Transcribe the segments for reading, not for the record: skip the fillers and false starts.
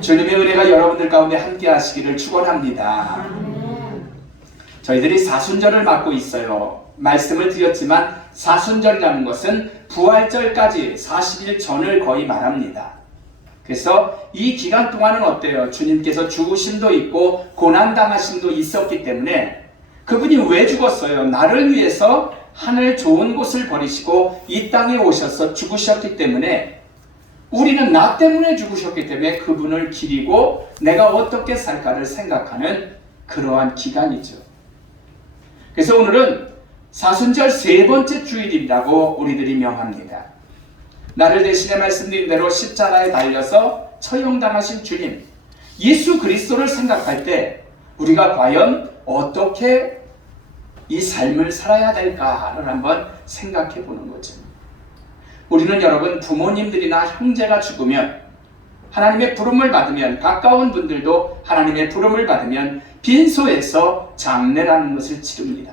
주님의 은혜가 여러분들 가운데 함께 하시기를 축원합니다. 저희들이 사순절을 맞고 있어요. 말씀을 드렸지만 사순절이라는 것은 부활절까지 40일 전을 거의 말합니다. 그래서 이 기간 동안은 어때요? 주님께서 죽으심도 있고 고난당하심도 있었기 때문에 그분이 왜 죽었어요? 나를 위해서 하늘 좋은 곳을 버리시고 이 땅에 오셔서 죽으셨기 때문에, 우리는 나 때문에 죽으셨기 때문에 그분을 기리고 내가 어떻게 살까를 생각하는 그러한 기간이죠. 그래서 오늘은 사순절 세 번째 주일이라고 우리들이 명합니다. 나를 대신에 말씀드린 대로 십자가에 달려서 처형당하신 주님, 예수 그리스도를 생각할 때 우리가 과연 어떻게 이 삶을 살아야 될까를 한번 생각해 보는 거죠. 우리는 여러분, 부모님들이나 형제가 죽으면, 하나님의 부름을 받으면, 가까운 분들도 하나님의 부름을 받으면 빈소에서 장례라는 것을 치릅니다.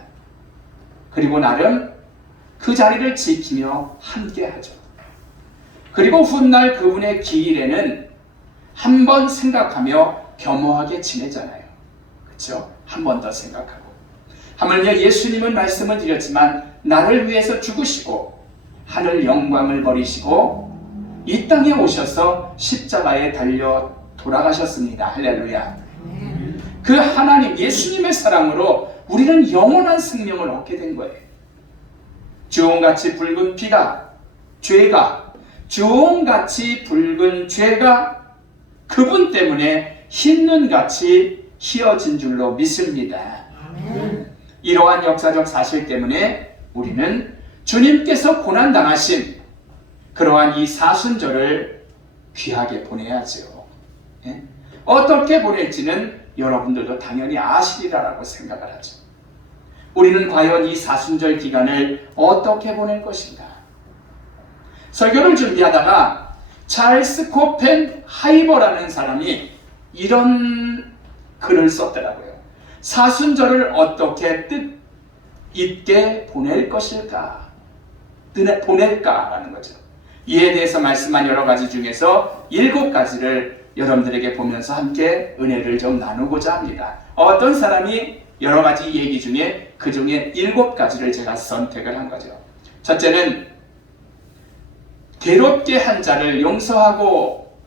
그리고 나름 그 자리를 지키며 함께 하죠. 그리고 훗날 그분의 기일에는 한 번 생각하며 겸허하게 지내잖아요. 그렇죠? 한 번 더 생각하고. 하물며 예수님은 말씀을 드렸지만 나를 위해서 죽으시고 하늘 영광을 버리시고 이 땅에 오셔서 십자가에 달려 돌아가셨습니다. 할렐루야. 그 하나님 예수님의 사랑으로 우리는 영원한 생명을 얻게 된 거예요. 주홍같이 붉은 피가, 죄가, 주홍같이 붉은 죄가 그분 때문에 흰 눈같이 희어진 줄로 믿습니다. 이러한 역사적 사실 때문에 우리는 주님께서 고난당하신 그러한 이 사순절을 귀하게 보내야죠. 예? 어떻게 보낼지는 여러분들도 당연히 아시리라고 생각을 하죠. 우리는 과연 이 사순절 기간을 어떻게 보낼 것인가? 설교를 준비하다가 찰스 코펜 하이버라는 사람이 이런 글을 썼더라고요. 사순절을 어떻게 뜻있게 보낼 것일까? 보낼까라는 거죠. 이에 대해서 말씀한 여러 가지 중에서 7가지를 여러분들에게 보면서 함께 은혜를 좀 나누고자 합니다. 어떤 사람이 여러 가지 얘기 중에 그 중에 7가지를 제가 선택을 한 거죠. 첫째는 괴롭게 한 자를 용서하고,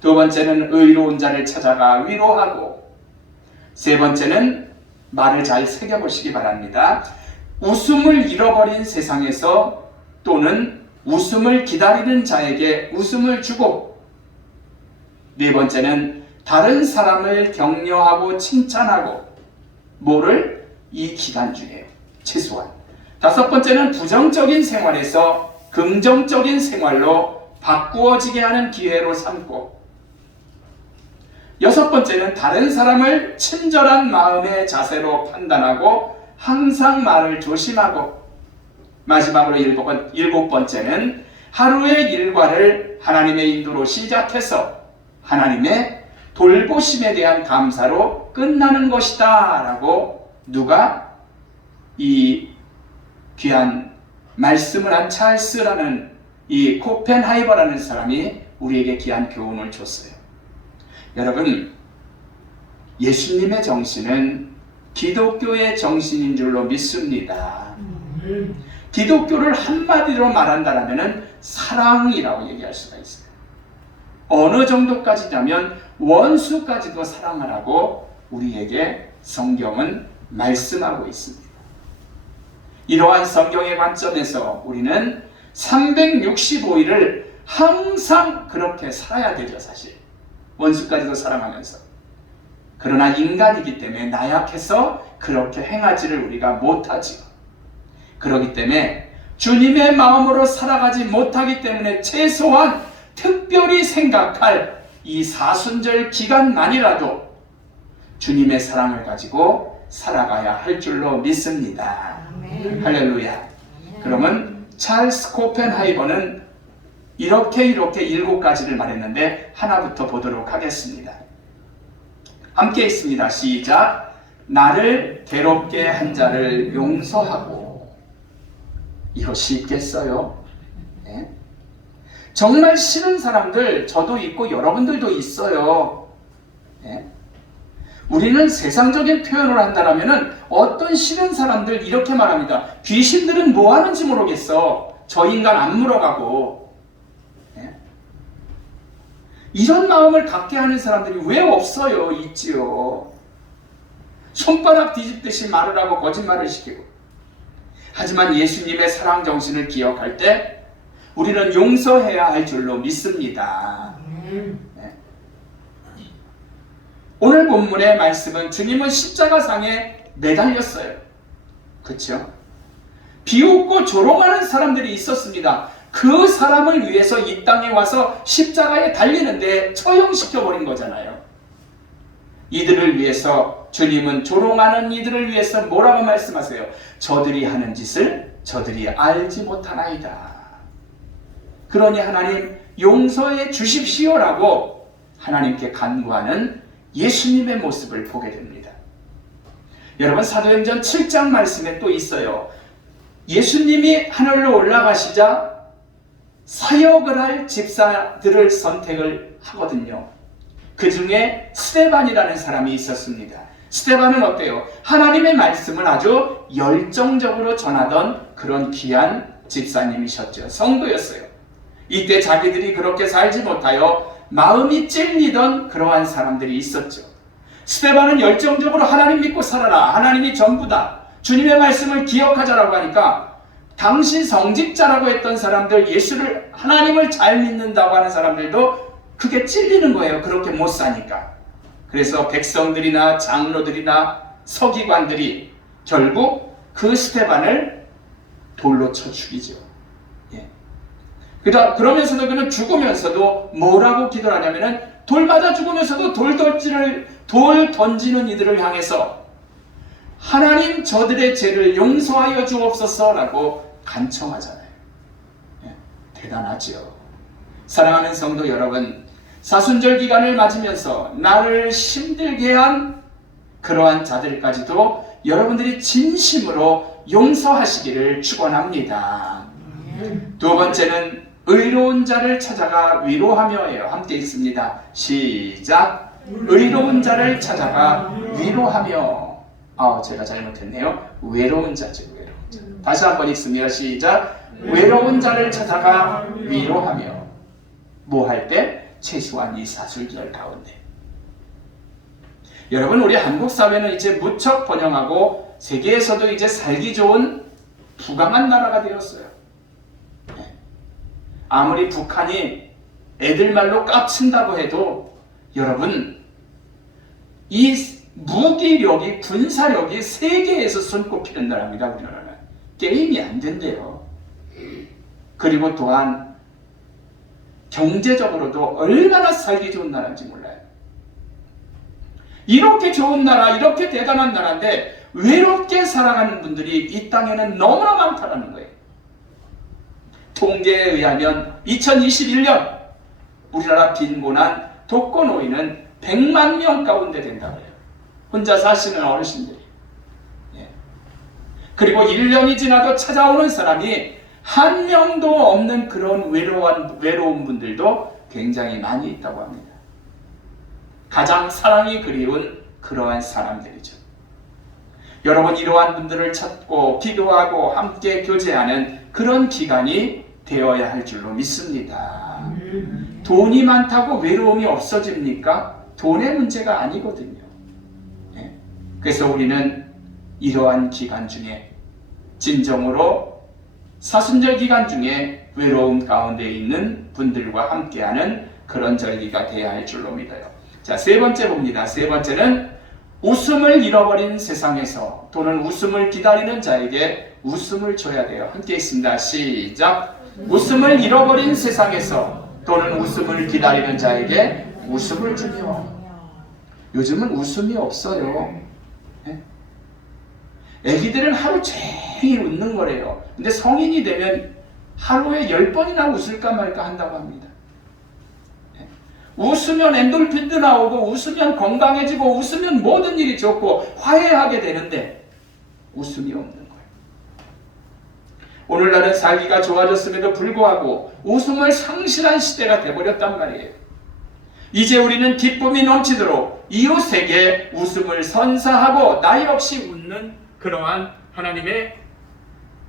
두 번째는 의로운 자를 찾아가 위로하고, 세 번째는 말을 잘 새겨보시기 바랍니다. 웃음을 잃어버린 세상에서 또는 웃음을 기다리는 자에게 웃음을 주고, 네 번째는 다른 사람을 격려하고 칭찬하고, 뭐를? 이 기간 중에 최소한. 다섯 번째는 부정적인 생활에서 긍정적인 생활로 바꾸어지게 하는 기회로 삼고, 여섯 번째는 다른 사람을 친절한 마음의 자세로 판단하고 항상 말을 조심하고, 마지막으로 일곱 번째는 하루의 일과를 하나님의 인도로 시작해서 하나님의 돌보심에 대한 감사로 끝나는 것이다 라고 누가 이 귀한 말씀을 한 찰스라는 이 코펜하이버라는 사람이 우리에게 귀한 교훈을 줬어요. 여러분, 예수님의 정신은 기독교의 정신인 줄로 믿습니다. 기독교를 한마디로 말한다면 사랑이라고 얘기할 수가 있어요. 어느 정도까지냐면 원수까지도 사랑하라고 우리에게 성경은 말씀하고 있습니다. 이러한 성경의 관점에서 우리는 365일을 항상 그렇게 살아야 되죠. 사실 원수까지도 사랑하면서. 그러나 인간이기 때문에 나약해서 그렇게 행하지를 우리가 못하지요. 그렇기 때문에 주님의 마음으로 살아가지 못하기 때문에 최소한 특별히 생각할 이 사순절 기간만이라도 주님의 사랑을 가지고 살아가야 할 줄로 믿습니다. 아멘. 할렐루야. 그러면 찰스 코펜하이버는 이렇게 7가지를 말했는데 하나부터 보도록 하겠습니다. 함께 있습니다. 시작. 나를 괴롭게 한 자를 용서하고. 이거 쉽겠어요? 네? 정말 싫은 사람들 저도 있고 여러분들도 있어요. 예? 우리는 세상적인 표현을 한다면 어떤 싫은 사람들 이렇게 말합니다. 귀신들은 뭐 하는지 모르겠어. 저 인간 안 물어가고. 예? 이런 마음을 갖게 하는 사람들이 왜 없어요? 있지요. 손바닥 뒤집듯이 말을 하고 거짓말을 시키고. 하지만 예수님의 사랑 정신을 기억할 때 우리는 용서해야 할 줄로 믿습니다. 네. 오늘 본문의 말씀은 주님은 십자가상에 매달렸어요. 그렇죠? 비웃고 조롱하는 사람들이 있었습니다. 그 사람을 위해서 이 땅에 와서 십자가에 달리는데 처형시켜버린 거잖아요. 이들을 위해서 주님은 조롱하는 이들을 위해서 뭐라고 말씀하세요? 저들이 하는 짓을 저들이 알지 못하나이다. 그러니 하나님 용서해 주십시오라고 하나님께 간구하는 예수님의 모습을 보게 됩니다. 여러분 사도행전 7장 말씀에 또 있어요. 예수님이 하늘로 올라가시자 사역을 할 집사들을 선택을 하거든요. 그 중에 스데반이라는 사람이 있었습니다. 스데반은 어때요? 하나님의 말씀을 아주 열정적으로 전하던 그런 귀한 집사님이셨죠. 성도였어요. 이때 자기들이 그렇게 살지 못하여 마음이 찔리던 그러한 사람들이 있었죠. 스데반은 열정적으로 하나님 믿고 살아라. 하나님이 전부다. 주님의 말씀을 기억하자라고 하니까 당시 성직자라고 했던 사람들, 예수를 하나님을 잘 믿는다고 하는 사람들도 그게 찔리는 거예요. 그렇게 못 사니까. 그래서 백성들이나 장로들이나 서기관들이 결국 그 스데반을 돌로 쳐 죽이죠. 예. 그러면서도 그는 죽으면서도 뭐라고 기도를 하냐면은 돌 맞아 죽으면서도 돌 던지는 이들을 향해서 하나님 저들의 죄를 용서하여 주옵소서라고 간청하잖아요. 예. 대단하죠. 사랑하는 성도 여러분, 사순절 기간을 맞으면서 나를 힘들게 한 그러한 자들까지도 여러분들이 진심으로 용서하시기를 축원합니다. 두 번째는 의로운 자를 찾아가 위로하며예요. 함께 읽습니다. 시작. 의로운 자를 찾아가 위로하며. 제가 잘못했네요. 외로운 자죠. 외로운 자. 다시 한번 읽습니다. 시작. 외로운 자를 찾아가 위로하며. 뭐 할 때? 최소한 이 사순절 가운데. 여러분 우리 한국 사회는 이제 무척 번영하고 세계에서도 이제 살기 좋은 부강한 나라가 되었어요. 아무리 북한이 애들 말로 깝친다고 해도 여러분 이 무기력이 군사력이 세계에서 손꼽히는 나라입니다. 우리나라는 게임이 안 된대요. 그리고 또한 경제적으로도 얼마나 살기 좋은 나라인지 몰라요. 이렇게 좋은 나라, 이렇게 대단한 나라인데 외롭게 살아가는 분들이 이 땅에는 너무나 많다는 거예요. 통계에 의하면 2021년 우리나라 빈곤한 독거노인은 100만 명 가운데 된다고 해요. 혼자 사시는 어르신들이. 예. 그리고 1년이 지나도 찾아오는 사람이 한 명도 없는 그런 외로운 분들도 굉장히 많이 있다고 합니다. 가장 사랑이 그리운 그러한 사람들이죠. 여러분 이러한 분들을 찾고 기도하고 함께 교제하는 그런 기간이 되어야 할 줄로 믿습니다. 돈이 많다고 외로움이 없어집니까? 돈의 문제가 아니거든요. 그래서 우리는 이러한 기간 중에 진정으로 사순절 기간 중에 외로움 가운데 있는 분들과 함께하는 그런 절기가 되어야 할 줄로 믿어요. 자, 세 번째 봅니다. 세 번째는 웃음을 잃어버린 세상에서 또는 웃음을 기다리는 자에게 웃음을 줘야 돼요. 함께 있습니다. 시작. 웃음을 잃어버린 세상에서 또는 웃음을 기다리는 자에게 웃음을 주며. 요즘은 웃음이 없어요. 애기들은 하루 종일 웃는 거래요. 근데 성인이 되면 하루에 10번이나 웃을까 말까 한다고 합니다. 웃으면 엔돌핀도 나오고 웃으면 건강해지고 웃으면 모든 일이 좋고 화해하게 되는데 웃음이 없는 거예요. 오늘날은 살기가 좋아졌음에도 불구하고 웃음을 상실한 시대가 돼버렸단 말이에요. 이제 우리는 기쁨이 넘치도록 이웃에게 웃음을 선사하고 나이 없이 웃는 그러한 하나님의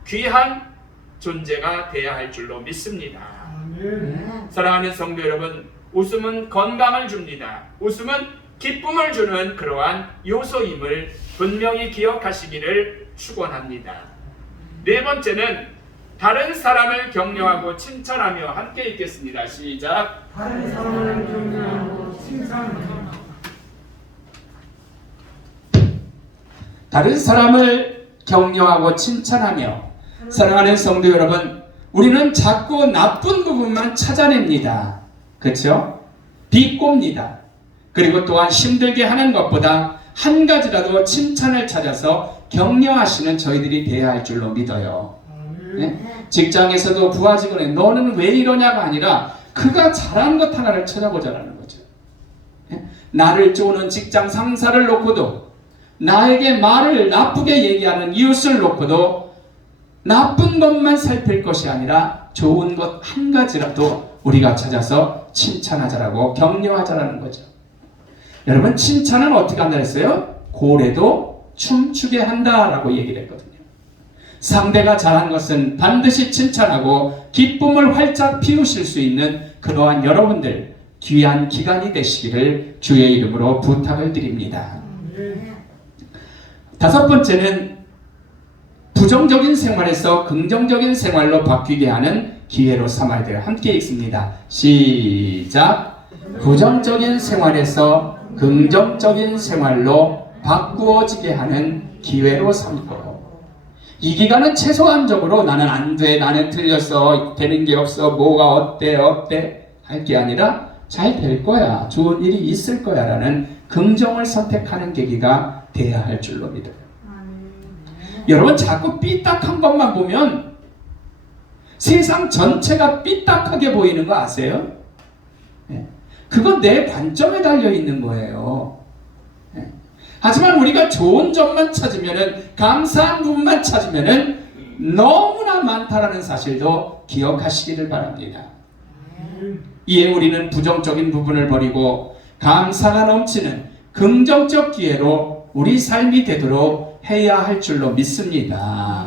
귀한 존재가 되어야 할 줄로 믿습니다. 사랑하는 성도 여러분, 웃음은 건강을 줍니다. 웃음은 기쁨을 주는 그러한 요소임을 분명히 기억하시기를 축원합니다. 네 번째는 다른 사람을 격려하고 칭찬하며 함께 읽겠습니다. 시작. 다른 사람을 격려하고 칭찬하며 다른 사람을 격려하고 칭찬하며. 사랑하는 성도 여러분, 우리는 자꾸 나쁜 부분만 찾아냅니다. 그렇죠? 비꼽니다. 그리고 또한 힘들게 하는 것보다 한 가지라도 칭찬을 찾아서 격려하시는 저희들이 되어야 할 줄로 믿어요. 네? 직장에서도 부하 직원에 너는 왜 이러냐가 아니라 그가 잘한 것 하나를 찾아보자라는 거죠. 네? 나를 쪼는 직장 상사를 놓고도, 나에게 말을 나쁘게 얘기하는 이웃을 놓고도 나쁜 것만 살필 것이 아니라 좋은 것 한 가지라도 우리가 찾아서 칭찬하자라고 격려하자라는 거죠. 여러분, 칭찬은 어떻게 한다 했어요? 고래도 춤추게 한다라고 얘기를 했거든요. 상대가 잘한 것은 반드시 칭찬하고 기쁨을 활짝 피우실 수 있는 그러한 여러분들 귀한 기간이 되시기를 주의 이름으로 부탁을 드립니다. 다섯 번째는 부정적인 생활에서 긍정적인 생활로 바뀌게 하는 기회로 삼아야 돼요. 함께 읽습니다. 시작. 부정적인 생활에서 긍정적인 생활로 바꾸어지게 하는 기회로 삼고. 이 기간은 최소한적으로 나는 안 돼, 나는 틀렸어, 되는 게 없어, 뭐가 어때 할 게 아니라 잘 될 거야, 좋은 일이 있을 거야 라는 긍정을 선택하는 계기가 돼야 할 줄로 믿어요. 여러분, 자꾸 삐딱한 것만 보면 세상 전체가 삐딱하게 보이는 거 아세요? 그건 내 관점에 달려 있는 거예요. 하지만 우리가 좋은 점만 찾으면은, 감사한 부분만 찾으면은 너무나 많다라는 사실도 기억하시기를 바랍니다. 이에 우리는 부정적인 부분을 버리고 감사가 넘치는 긍정적 기회로 우리 삶이 되도록 해야 할 줄로 믿습니다.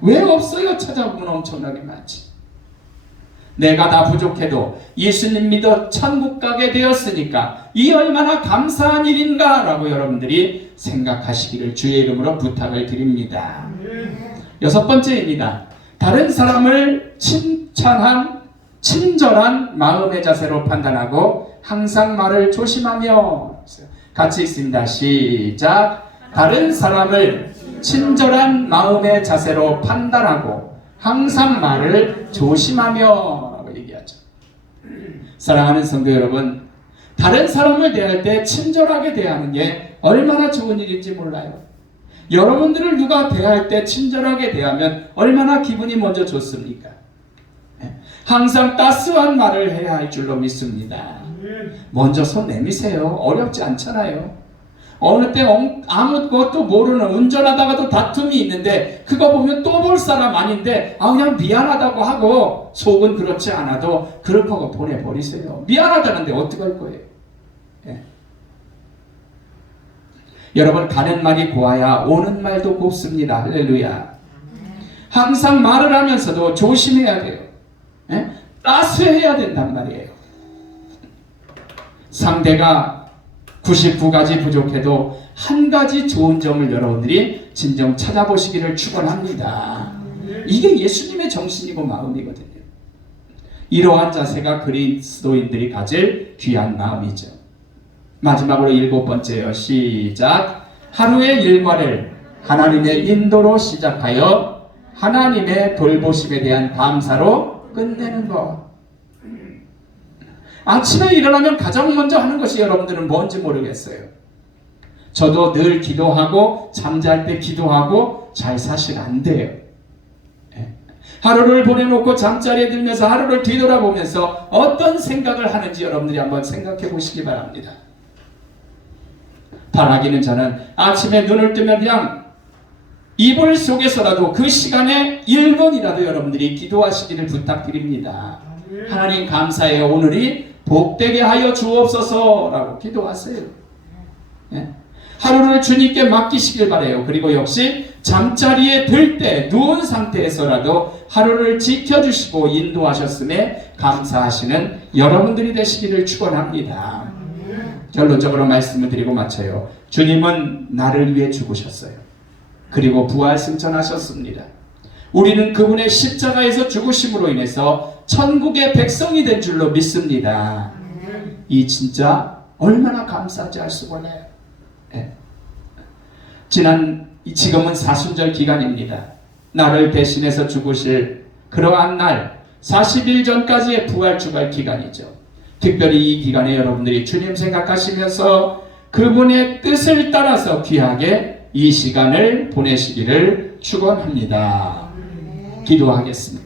왜 없어요? 찾아보면 엄청나게 많지. 내가 다 부족해도 예수님 믿어 천국 가게 되었으니까 이 얼마나 감사한 일인가 라고 여러분들이 생각하시기를 주의 이름으로 부탁을 드립니다. 여섯 번째입니다. 다른 사람을 칭찬한 친절한 마음의 자세로 판단하고 항상 말을 조심하며. 같이 읽습니다. 시작. 다른 사람을 친절한 마음의 자세로 판단하고 항상 말을 조심하며 라고 얘기하죠. 사랑하는 성도 여러분, 다른 사람을 대할 때 친절하게 대하는 게 얼마나 좋은 일인지 몰라요. 여러분들을 누가 대할 때 친절하게 대하면 얼마나 기분이 먼저 좋습니까? 항상 따스한 말을 해야 할 줄로 믿습니다. 먼저 손 내미세요. 어렵지 않잖아요. 어느 때 아무것도 모르는, 운전하다가도 다툼이 있는데 그거 보면 또 볼 사람 아닌데 그냥 미안하다고 하고 속은 그렇지 않아도 그렇게 하고 보내버리세요. 미안하다는데 어떡할 거예요? 예. 여러분, 가는 말이 고와야 오는 말도 곱습니다. 할렐루야. 항상 말을 하면서도 조심해야 돼요. 예? 따스해야 된단 말이에요. 상대가 99가지 부족해도 한 가지 좋은 점을 여러분들이 진정 찾아보시기를 축원합니다. 이게 예수님의 정신이고 마음이거든요. 이러한 자세가 그리스도인들이 가질 귀한 마음이죠. 마지막으로 일곱 번째요. 시작. 하루의 일과를 하나님의 인도로 시작하여 하나님의 돌보심에 대한 감사로 끝내는 것. 아침에 일어나면 가장 먼저 하는 것이 여러분들은 뭔지 모르겠어요. 저도 늘 기도하고 잠잘 때 기도하고 잘 사실 안 돼요. 하루를 보내놓고 잠자리에 들면서 하루를 뒤돌아보면서 어떤 생각을 하는지 여러분들이 한번 생각해 보시기 바랍니다. 바라기는 저는 아침에 눈을 뜨면 그냥 이불 속에서라도 그 시간에 1분이라도 여러분들이 기도하시기를 부탁드립니다. 하나님 감사해요. 오늘이 복되게 하여 주옵소서라고 기도하세요. 예? 하루를 주님께 맡기시길 바래요. 그리고 역시 잠자리에 들 때 누운 상태에서라도 하루를 지켜주시고 인도하셨음에 감사하시는 여러분들이 되시기를 축원합니다. 결론적으로 말씀을 드리고 마쳐요. 주님은 나를 위해 죽으셨어요. 그리고 부활 승천하셨습니다. 우리는 그분의 십자가에서 죽으심으로 인해서 천국의 백성이 된 줄로 믿습니다. 이 진짜 얼마나 감사한지 알 수가 없네요. 네. 지금은 사순절 기간입니다. 나를 대신해서 죽으실 그러한 날 40일 전까지의 부활 주갈 기간이죠. 특별히 이 기간에 여러분들이 주님 생각하시면서 그분의 뜻을 따라서 귀하게 이 시간을 보내시기를 축원합니다. 기도하겠습니다.